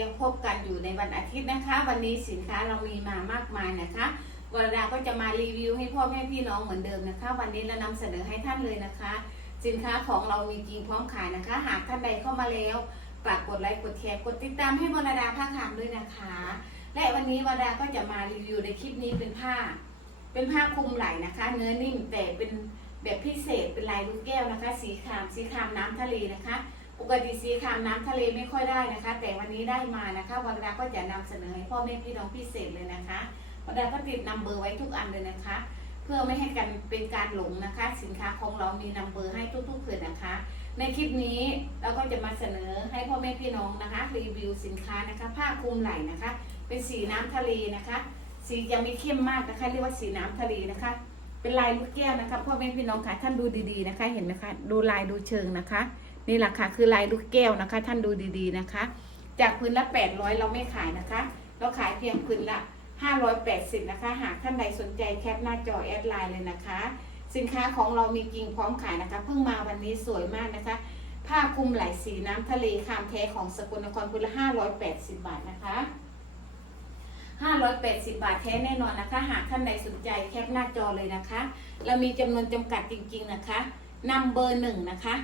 ยังพบกันอยู่ในวันอาทิตย์นะคะ วันนี้สินค้าเรามีมามากมายนะคะวรดาก็จะมารีวิวให้พ่อแม่พี่น้องเหมือนเดิมนะคะ วันนี้เรานำเสนอให้ท่านเลยนะคะ สินค้าของเรามีจริงพร้อมขายนะคะ หากท่านใดเข้ามาแล้วฝากกดไลค์กดแชร์กดติดตามให้วรดาผ้าขามด้วยนะคะ และวันนี้วรดาก็จะมารีวิวในคลิปนี้เป็นผ้า เป็นผ้าคลุมไหล่นะคะ เนื้อนิ่มแต่เป็นแบบพิเศษเป็นลายลูกแก้วนะคะ สีครามสีครามน้ำทะเลนะคะ ปกติสีครามน้ำทะเลไม่ค่อยได้นะคะ แต่วันนี้ได้มานะคะวรดาก็จะนำเสนอให้พ่อแม่พี่น้องพิเศษเลยนะคะวรดาก็ติดนัมเบอร์ไว้ทุกอันเลยนะคะ เพื่อไม่ให้กันเป็นการหลงนะคะ สินค้าของเรามีนัมเบอร์ให้ทุกๆคืนนะคะ ในคลิปนี้เราก็จะมาเสนอให้พ่อแม่พี่น้องนะคะ รีวิวสินค้านะคะ ผ้าคลุมไหล่นะคะ เป็นสีน้ำทะเลนะคะ สีจะไม่เข้มมากนะคะเรียกว่าสีน้ำทะเลนะคะ เป็นลายลูกแก้วนะคะพ่อแม่พี่น้องค่ะท่านดูดีๆนะคะ เห็นไหมคะ ดูลายดูเชิงนะคะ นี่แหละค่ะคือลายลูกแก้วนะคะ ท่านดูดีๆนะคะ จากพื้นละ 800 เราไม่ขายนะคะ เราขายเพียงพื้นละ 580 นะคะ หากท่านใดสนใจแคปหน้าจอแอดไลน์เลยนะคะ สินค้าของเรามีจริงพร้อมขายนะคะ เพิ่งมาวันนี้สวยมากนะคะ ผ้าคลุมไหล่สีน้ำทะเลคามแท้ของสกลนครพื้นละ 580 บาทนะคะ580 บาทแท้แน่นอนนะคะ หากท่านใดสนใจแคปหน้าจอเลยนะคะ เรามีจำนวนจำกัดจริง ๆ นะคะ นัมเบอร์หนึ่งนะคะ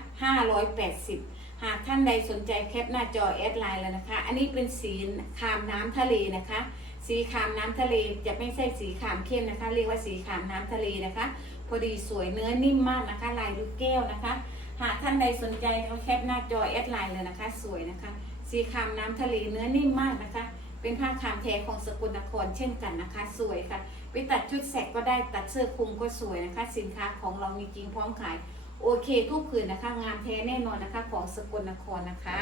580หากท่านใดสนใจแคปหน้าจอแอดไลน์แล้วนะคะ อันนี้เป็นสีคามน้ำทะเลนะคะ สีคามน้ำทะเลจะไม่ใช่สีคามเข้มนะคะ เรียกว่าสีคามน้ำทะเลนะคะ พอดีสวยเนื้อนิ่มมากนะคะ ลายลูกแก้วนะคะ หากท่านใดสนใจก็แคปหน้าจอแอดไลน์เลยนะคะ สวยนะคะ สีคามน้ำทะเลเนื้อนิ่มมากนะคะ เป็นผ้าคามแท้ของสกุลนครเช่นกันนะคะ สวยค่ะ ไปตัดชุดแสกก็ได้ตัดเสื้อคลุมก็สวยนะคะ สินค้าของเรามีจริงพร้อมขาย โอเคทุกผืนนะคะ งานแท้แน่นอนนะคะ ของสกลนครนะคะ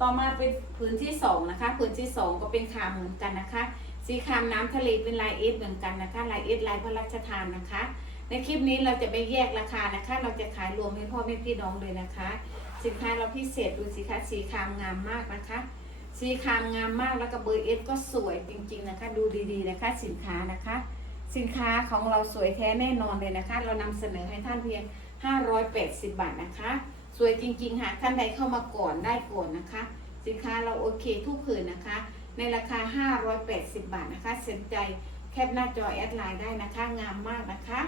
ต่อมาเป็นผืนที่สองนะคะผืนที่สองก็เป็นขามเหมือนกันนะคะ สีครามน้ำทะเลเป็นลายเอสเหมือนกันนะคะ ลายเอสลายพระราชทานนะคะ ในคลิปนี้เราจะไม่แยกราคานะคะ เราจะขายรวมให้พ่อแม่พี่น้องเลยนะคะ สินค้าเราพิเศษดูสิคะสีครามงามมากนะคะสีคามงามมากแล้วก็เบอร์เอสก็สวยจริง ๆนะคะ ดูดีๆนะคะสินค้านะคะ สินค้าของเราสวยแท้แน่นอนเลยนะคะ เรานำเสนอให้ท่านเพียง 580 บาทนะคะ สวยจริง ๆ หากท่านใดเข้ามาก่อนได้ก่อนนะคะ สินค้าเราโอเคทุกผืนนะคะ ในราคา 580 บาทนะคะสนใจแคปหน้าจอแอดไลน์ได้นะคะ งามมากนะคะ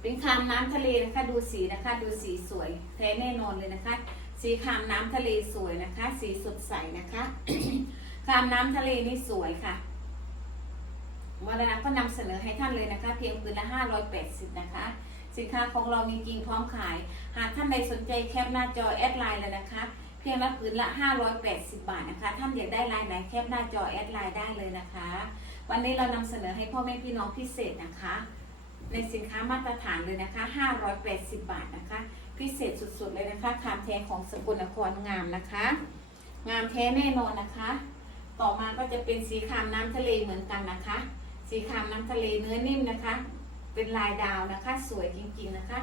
เป็นคามน้ำทะเลนะคะ ดูสีนะคะ ดูสีสวยแท้แน่นอนเลยนะคะ สีคามน้ำทะเลสวยนะคะ สีสดใสนะคะคามน้ำทะเลนี่สวยค่ะวันนั้นก็นำเสนอให้ท่านเลยนะคะ เพียงปืนละ580นะคะ สินค้าของเรามีจริงพร้อมขาย หากท่านใดสนใจแคปหน้าจอแอดไลน์เลยนะคะ เพียงละปืนละ 580 บาทนะคะ ท่านอยากได้ลายไหนแคปหน้าจอแอดไลน์ได้เลยนะคะ วันนี้เรานำเสนอให้พ่อแม่พี่น้องพิเศษนะคะ ในสินค้ามาตรฐานเลยนะคะ 580 บาทนะคะ พิเศษสุดๆเลยนะคะคามแท้ของสกลนครงามนะคะ งามแท้แน่นอนนะคะ ต่อมาก็จะเป็นสีคามน้ำทะเลเหมือนกันนะคะ สีคามน้ำทะเลเนื้อนิ่มนะคะ เป็นลายดาวนะคะ สวยจริงๆนะคะ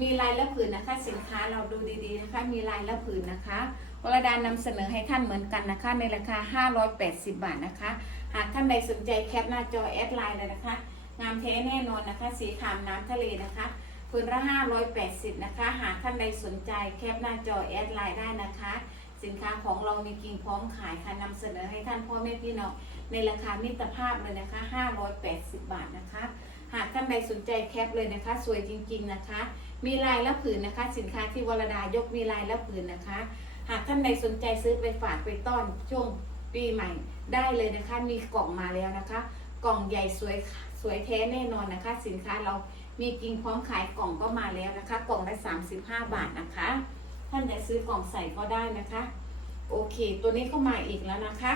มีลายละผืนนะคะ สินค้าเราดูดีๆนะคะ มีลายละผืนนะคะวรดานำเสนอให้ท่านเหมือนกันนะคะ ในราคา 580 บาทนะคะ หากท่านใดสนใจแคปหน้าจอแอดไลน์เลยนะคะ งามแท้แน่นอนนะคะ สีขามน้ำทะเลนะคะพื้นละ 580 นะคะ หากท่านใดสนใจแคปหน้าจอแอดไลน์ได้นะคะ สินค้าของเรามีกิ่งพร้อมขายค่ะนำเสนอให้ท่านพ่อแม่พี่น้องในราคามิตรภาพเลยนะคะ 580 บาทนะคะ หากท่านใดสนใจแคปเลยนะคะ สวยจริงๆนะคะ มีลายและผืนนะคะ สินค้าที่วรดายกมีลายและผืนนะคะ หากท่านใดสนใจซื้อไปฝากไปต้อนช่วงปีใหม่ได้เลยนะคะ มีกล่องมาแล้วนะคะ กล่องใหญ่สวยสวยแท้แน่นอนนะคะ สินค้าเรามีจริงพร้อมขายกล่องก็มาแล้วนะคะ กล่องละ35 บาทนะคะ ท่านจะซื้อกล่องใส่ก็ได้นะคะ โอเค ตัวนี้ก็มาอีกแล้วนะคะ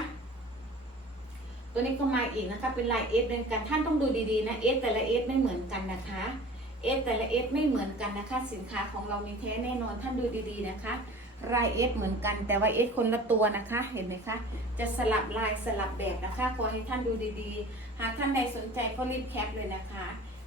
ตัวนี้ก็มาอีกนะคะ เป็นลายเอสเป็นกัน ท่านต้องดูดีๆนะเอสแต่ละเอสไม่เหมือนกันนะคะเอสแต่ละเอสไม่เหมือนกันนะคะ สินค้าของเรามีแท้แน่นอนท่านดูดีๆนะคะลายเอสเหมือนกัน แต่ว่าเอสคนละตัวนะคะ เห็นไหมคะ จะสลับลายสลับแบบนะคะขอให้ท่านดูดีๆ หากท่านใดสนใจก็รีบแคปเลยนะคะ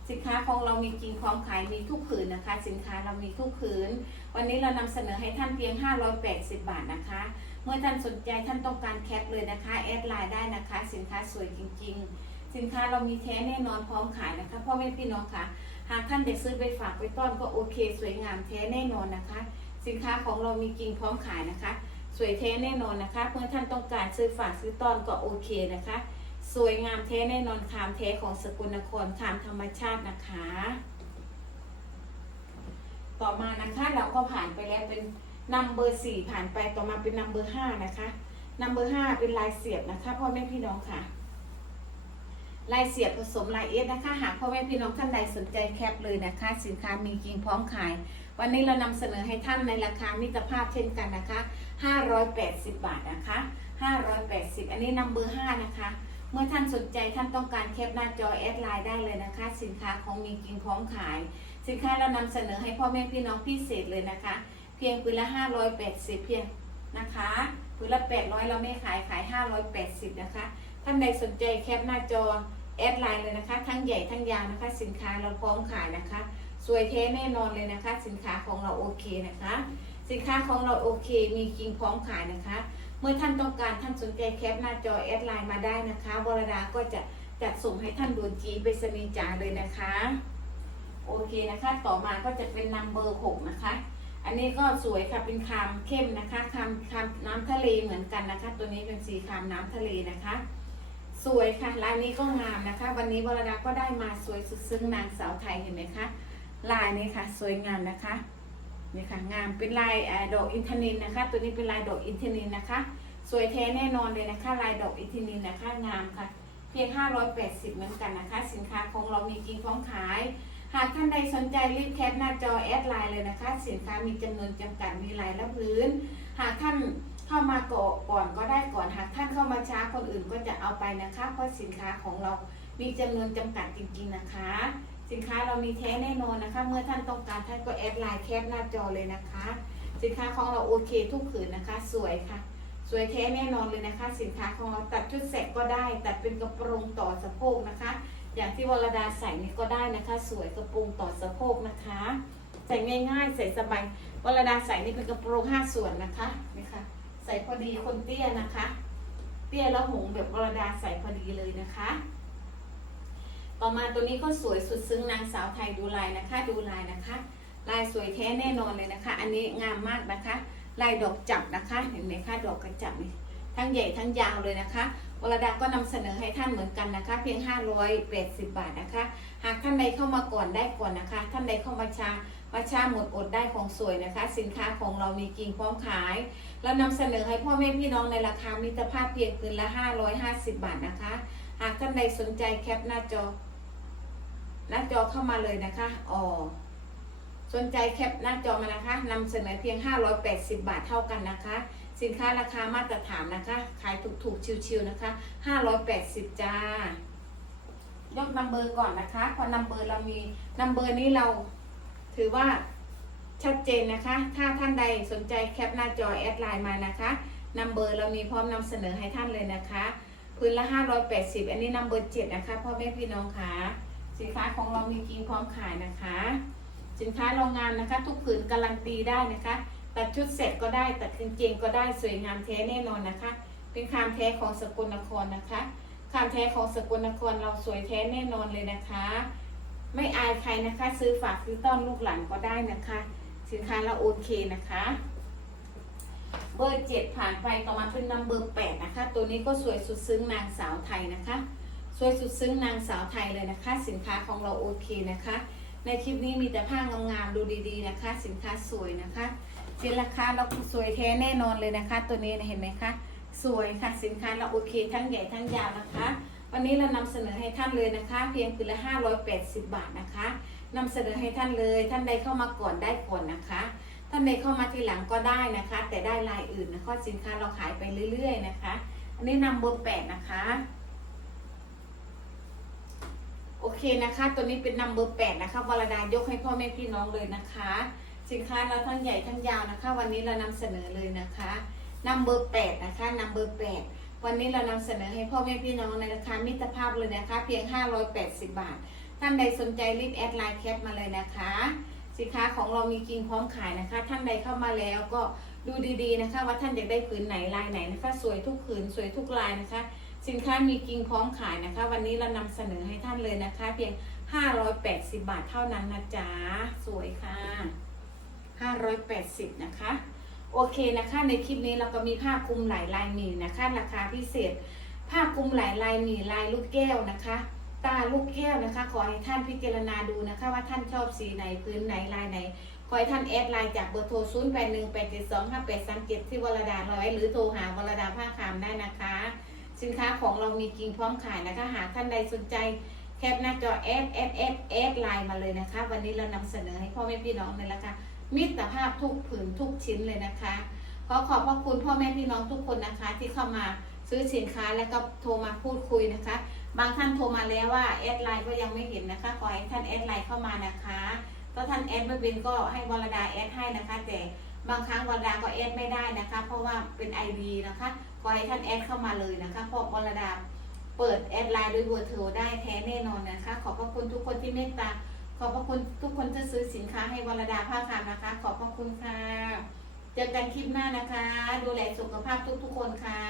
สินค้าของเรามีจริงพร้อมขายมีทุกผืนนะคะ สินค้าเรามีทุกผืน วันนี้เรานำเสนอให้ท่านเพียง 580 บาทนะคะ เมื่อท่านสนใจท่านต้องการแคปเลยนะคะแอดไลน์ได้นะคะ สินค้าสวยจริง ๆ สินค้าเรามีแท้แน่นอนพร้อมขายนะคะพ่อแม่พี่น้องค่ะ หากท่านอยากซื้อไปฝากไปต้อนก็โอเค สวยงามแท้แน่นอนนะคะ สินค้าของเรามีจริงพร้อมขายนะคะ สวยแท้แน่นอนนะคะเมื่อท่านต้องการซื้อฝากซื้อต้อนก็โอเคนะคะ สวยงามแท้แน่นอนคามแท้ของสกุลนครคามธรรมชาตินะคะ ต่อมานะคะเราก็ผ่านไปแล้วเป็น นัมเบอร์สี่ผ่านไปต่อมาเป็นนัมเบอร์ห้านะคะนัมเบอร์ห้าเป็นลายเสียบนะคะพ่อแม่พี่น้องค่ะ ลายเสียบผสมลายเอสนะคะ หากพ่อแม่พี่น้องท่านใดสนใจแคปเลยนะคะ สินค้ามีจริงพร้อมขาย วันนี้เรานำเสนอให้ท่านในราคามิตรภาพเช่นกันนะคะ 580 บาทนะคะ 580 อันนี้นัมเบอร์5นะคะเมื่อท่านสนใจท่านต้องการแคปหน้าจอแอดไลน์ได้เลยนะคะ สินค้าของมีจริงพร้อมขาย สินค้าเรานำเสนอให้พ่อแม่พี่น้องพิเศษเลยนะคะ พียงปืนละ 580 เพียงนะคะปืนละ 800 เราไม่ขายขาย 580 นะคะ ท่านใดสนใจแคปหน้าจอแอดไลน์เลยนะคะ ทั้งใหญ่ทั้งยาวนะคะ สินค้าเราพร้อมขายนะคะ สวยเทแน่นอนเลยนะคะ สินค้าของเราโอเคนะคะ สินค้าของเราโอเค มีจริงพร้อมขายนะคะ เมื่อท่านต้องการท่านสนใจแคปหน้าจอแอดไลน์มาได้นะคะวรดาก็จะจัดส่งให้ท่านโดนจีไปสนีจ่าเลยนะคะ โอเคนะคะ ต่อมาก็จะเป็นนัมเบอร์หกนะคะ อันนี้ก็สวยค่ะเป็นคามเข้มนะคะคามคามน้ำทะเลเหมือนกันนะคะ ตัวนี้เป็นสีคามน้ำทะเลนะคะ สวยค่ะลายนี้ก็งามนะคะ วันนี้วรดาก็ได้มาสวยสุดซึ้งนางสาวไทยเห็นไหมคะลายนี้ค่ะ สวยงามนะคะนี่ค่ะงามเป็นลายอดอกอินทนินนะคะ ตัวนี้เป็นลายดอกอินทนินนะคะ สวยแท้แน่นอนเลยนะคะ ลายดอกอินทนินนะคะงามค่ะ เพียง 580 เหมือนกันนะคะ สินค้าของเรามีจริงพร้อมขาย หากท่านใดสนใจรีบแคปหน้าจอแอดไลน์เลยนะคะ สินค้ามีจำนวนจำกัดมีหลายและพื้น หากท่านเข้ามาก่อนก็ได้ก่อน หากท่านเข้ามาช้าคนอื่นก็จะเอาไปนะคะ เพราะสินค้าของเรามีจำนวนจำกัดจริงๆนะคะ สินค้าเรามีแท้แน่นอนนะคะ เมื่อท่านต้องการท่านก็แอดไลน์แคปหน้าจอเลยนะคะ สินค้าของเราโอเคทุกผืนนะคะ สวยค่ะ สวยแท้แน่นอนเลยนะคะ สินค้าของเราตัดชุดแสกก็ได้ ตัดเป็นกระโปรงต่อสะโพกนะคะ อย่างที่วรดาใส่นี่ก็ได้นะคะ สวยกระโปรงต่อสะโพกนะคะ ใส่ง่ายๆ ใส่สบายวรดาใส่นี่เป็นกระโปรงห้าส่วนนะคะนี่ค่ะใส่พอดีคนเตี้ยนะคะ เตี้ยแล้วหงแบบวรดาใส่พอดีเลยนะคะ ต่อมาตัวนี้ก็สวยสุดซึ้งนางสาวไทยดูลายนะคะ ดูลายนะคะ ลายสวยแท้แน่นอนเลยนะคะ อันนี้งามมากนะคะ ลายดอกจับนะคะ เห็นไหมคะดอกกระจับนี่ทั้งใหญ่ทั้งยาวเลยนะคะ วรดาก็นำเสนอให้ท่านเหมือนกันนะคะ เพียง 580 บาทนะคะ หากท่านใดเข้ามาก่อนได้ก่อนนะคะ ท่านใดเข้ามาช้ามาช้าหมดอดได้ของสวยนะคะ สินค้าของเรามีจริงพร้อมขาย เรานำเสนอให้พ่อแม่พี่น้องในราคามิตรภาพเพียงคืนละ 550 บาทนะคะ หากท่านใดสนใจแคปหน้าจอ หน้าจอเข้ามาเลยนะคะอ๋อสนใจแคปหน้าจอมานะคะนำเสนอเพียง 580 บาทเท่ากันนะคะ สินค้าราคามาตรฐานนะคะ ขายถูกๆ ชิวๆนะคะ 580 จ้ายกนัมเบอร์ก่อนนะคะพอนัมเบอร์เรามีนัมเบอร์นี้เราถือว่าชัดเจนนะคะ ถ้าท่านใดสนใจแคปหน้าจอแอดไลน์มานะคะนัมเบอร์เรามีพร้อมนำเสนอให้ท่านเลยนะคะพื้นละ 580 อันนี้นัมเบอร์7นะคะพ่อแม่พี่น้องค่ะสินค้าของเรามีจริงพร้อมขายนะคะ สินค้าโรงงานนะคะ ทุกผืนการันตีได้นะคะ ตัดชุดเสร็จก็ได้ตัดกางเกงก็ได้สวยงามแท้แน่นอนนะคะ เป็นคามแท้ของสกลนครนะคะคามแท้ของสกลนครเราสวยแท้แน่นอนเลยนะคะ ไม่อายใครนะคะ ซื้อฝากซื้อต้อนลูกหลานก็ได้นะคะ สินค้าเราโอเคนะคะ เบอร์เจ็ดผ่านไปต่อมาเป็นนัมเบอร์แปดนะคะ ตัวนี้ก็สวยสุดซึ้งนางสาวไทยนะคะ สวยสุดซึ้งนางสาวไทยเลยนะคะ สินค้าของเราโอเคนะคะ ในคลิปนี้มีแต่ผ้างามๆดูดีๆนะคะ สินค้าสวยนะคะ สินราคาเราสวยแท้แน่นอนเลยนะคะ ตัวนี้เห็นไหมคะ สวยค่ะสินค้าเราโอเคทั้งใหญ่ทั้งยาวนะคะ วันนี้เรานำเสนอให้ท่านเลยนะคะ เพียงคือละ 580 บาทนะคะนำเสนอให้ท่านเลยท่านใดเข้ามาก่อนได้ก่อนนะคะ ท่านใดเข้ามาทีหลังก็ได้นะคะ แต่ได้ลายอื่นนะคะสินค้าเราขายไปเรื่อย ๆ นะคะ อันนี้นำเบอร์แปดนะคะโอเคนะคะ ตัวนี้เป็นนัมเบอร์แปดนะคะวรดายกให้พ่อแม่พี่น้องเลยนะคะ สินค้าเราทั้งใหญ่ทั้งยาวนะคะ วันนี้เรานำเสนอเลยนะคะนัมเบอร์แปดนะคะนัมเบอร์แปดวันนี้เรานำเสนอให้พ่อแม่พี่น้องในราคามิตรภาพเลยนะคะ เพียง 580 บาท ท่านใดสนใจรีบแอดไลน์แคปมาเลยนะคะ สินค้าของเรามีจริงพร้อมขายนะคะ ท่านใดเข้ามาแล้วก็ดูดีๆนะคะ ว่าท่านอยากได้ผืนไหนลายไหนนะคะ สวยทุกผืนสวยทุกลายนะคะ สินค้ามีจริงพร้อมขายนะคะ วันนี้เรานำเสนอให้ท่านเลยนะคะ เพียง 580 บาทเท่านั้นนะจ๊ะสวยค่ะ 580 นะคะ โอเคนะคะ ในคลิปนี้เราก็มีผ้าคลุมหลายลายหมีนะคะ ราคาพิเศษ ผ้าคลุมหลายลายหมีลายลูกแก้วนะคะ ตาลูกแก้วนะคะ ขอให้ท่านพิจารณาดูนะคะ ว่าท่านชอบสีไหนพื้นไหนลายไหนขอให้ท่านแอดไลน์จากเบอร์โทร 0 8 1 8 7 2 5 8 3 7 ที่วรดาร้อย หรือโทรหาวรดาผ้าคามได้นะคะ สินค้าของเรามีจริงพร้อมขายนะคะ หากท่านใดสนใจแคปหน้าจอแอดแอดแอดแอดไลน์มาเลยนะคะ วันนี้เรานำเสนอให้พ่อแม่พี่น้องในราคา มิตรภาพทุกผืนทุกชิ้นเลยนะคะ ขอขอบพระคุณพ่อแม่พี่น้องทุกคนนะคะ ที่เข้ามาซื้อสินค้าแล้วก็โทรมาพูดคุยนะคะ บางท่านโทรมาแล้วว่าแอดไลน์ก็ยังไม่เห็นนะคะ ขอให้ท่านแอดไลน์เข้ามานะคะถ้าท่านแอดไม่เป็นก็ให้วรดาแอดให้นะคะ แต่บางครั้งวรดาก็แอดไม่ได้นะคะ เพราะว่าเป็น ID นะคะ ขอให้ท่านแอดเข้ามาเลยนะคะ เพราะวรดาเปิดแอดไลน์ด้วยเบอร์โทรได้แท้แน่นอนนะคะ ขอบพระคุณทุกคนที่เมตตา ขอบพระคุณทุกคนที่ซื้อสินค้าให้วรดาผ้าคามนะคะ ขอบพระคุณค่ะ เจอกันคลิปหน้านะคะ ดูแลสุขภาพทุกๆคนค่ะ